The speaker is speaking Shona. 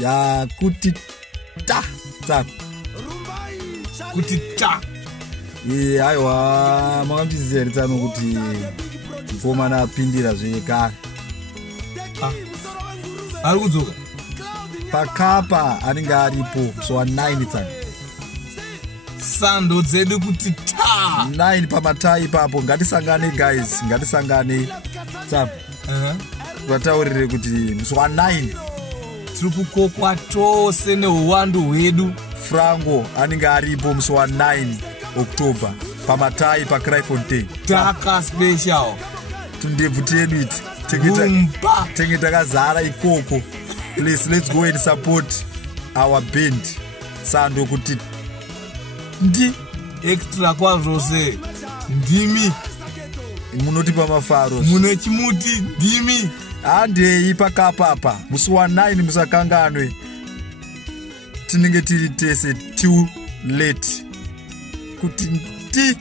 ya kuti ta ta kuti ta aiwa makamtizera tsano kuti mukomana apindira zvekare ari kudzoka pakapa anenge aripo so 9 tsano sando dzedu kuti ta 9 pamatai ipapo. Ngatisangane guys, ngatisangane tsap vataurire kuti musi wa9 tiri kukokwa tose neuwandu hwedu. Frango anenge aripo musi wa9 October pamatai paCryfontaine Taka special tundebvu tedu iti tenge takazara ikoko. Please, let's go and support our band Sando kuti ndi extra kwazvo se ndimi munoti pamafaro mune chimuti ndimi handei pakapapa musi wa9 musakanganwe tinenge tiri tese too late kuti ti